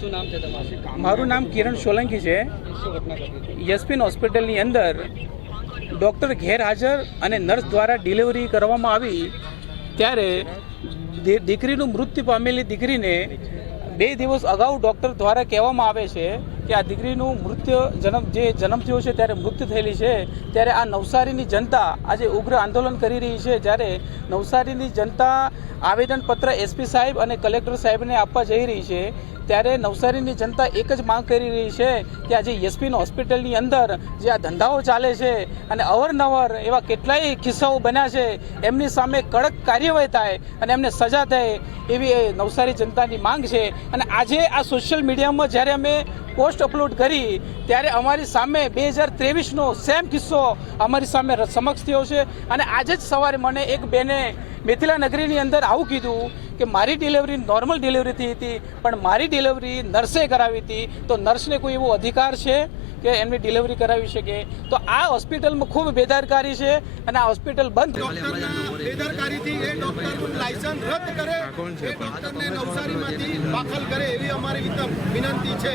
શું નામ છે તમારું? મારું નામ કિરણ સોલંકી છે. શું ઘટના ઘટી? યશપિન હોસ્પિટલની અંદર ડૉક્ટર ગેરહાજર અને નર્સ દ્વારા ડિલિવરી કરવામાં આવી ત્યારે દીકરીનું મૃત્યુ પામેલી દીકરીને 2 દિવસ અગાઉ ડૉક્ટર દ્વારા કહેવામાં આવે છે કે આ દીકરીનું જન્મ થયો છે ત્યારે મૃત્યુ થયેલી છે. ત્યારે આ નવસારીની જનતા આજે ઉગ્ર આંદોલન કરી રહી છે. જ્યારે નવસારીની જનતા આવેદનપત્ર એસપી સાહેબ અને કલેક્ટર સાહેબને આપવા જઈ રહી છે ત્યારે નવસારીની જનતા એક જ માંગ કરી રહી છે કે આજે યશપિન હોસ્પિટલની અંદર જે આ ધંધાઓ ચાલે છે અને અવારનવાર એવા કેટલાય કિસ્સાઓ બન્યા છે એમની સામે કડક કાર્યવાહી થાય અને એમને સજા થાય એવી નવસારી જનતાની માંગ છે. અને આજે આ સોશિયલ મીડિયામાં જ્યારે અમે પોસ્ટ અપલોડ કરી ત્યારે અમારી સામે 2023નો સેમ કિસ્સો અમારી સામે સમક્ષ થયો છે. અને આજે જ સવારે મને એક બેને મિથિલા નગરીની અંદર આવું કીધું કે મારી ડિલિવરી નોર્મલ ડિલિવરી થઈ હતી પણ મારી ડિલિવરી નર્સે કરાવી હતી. તો નર્સને કોઈ એવો અધિકાર છે કે એમની ડિલિવરી કરાવી શકે? તો આ હોસ્પિટલમાં ખૂબ બેદરકારી છે અને આ હોસ્પિટલ બંધ. બેદરકારીથી એ ડોક્ટરનું લાયસન્સ રદ કરે, એ ડોક્ટરને નવસારીમાંથી દાખલ કરે એવી અમારી વિનંતી છે.